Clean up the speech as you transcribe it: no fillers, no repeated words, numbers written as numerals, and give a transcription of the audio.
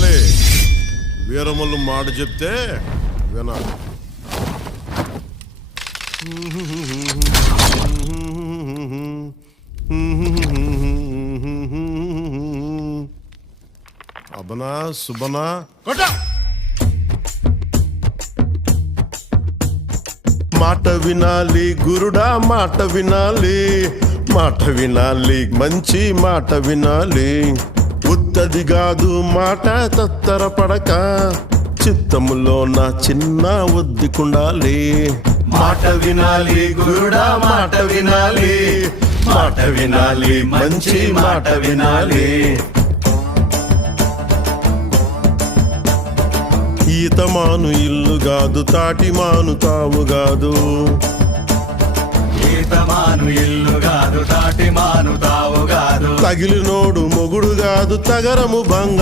వినాలి, వీరములు మాట చెప్తే వినాలి. అబనా సుబనా మాట వినాలి గురుడా, మాట వినాలి, మాట వినాలి, మంచి మాట వినాలి. ఉత్తది కాదు మాట తత్తర పడక, చిత్తములో నా చిన్న ఒద్దికుండాలి. మాట వినాలి గురుడా, మాట వినాలి, మాట వినాలి, మంచి మాట వినాలి. ఈతమాను ఇల్లు కాదు, తాటిమాను తావు కాదు. ఈతమాను ఇల్లు కాదు, తాటిమాను తావు కాదు. తగిలినోడు మొగుడు కాదు, తగరము బంగారు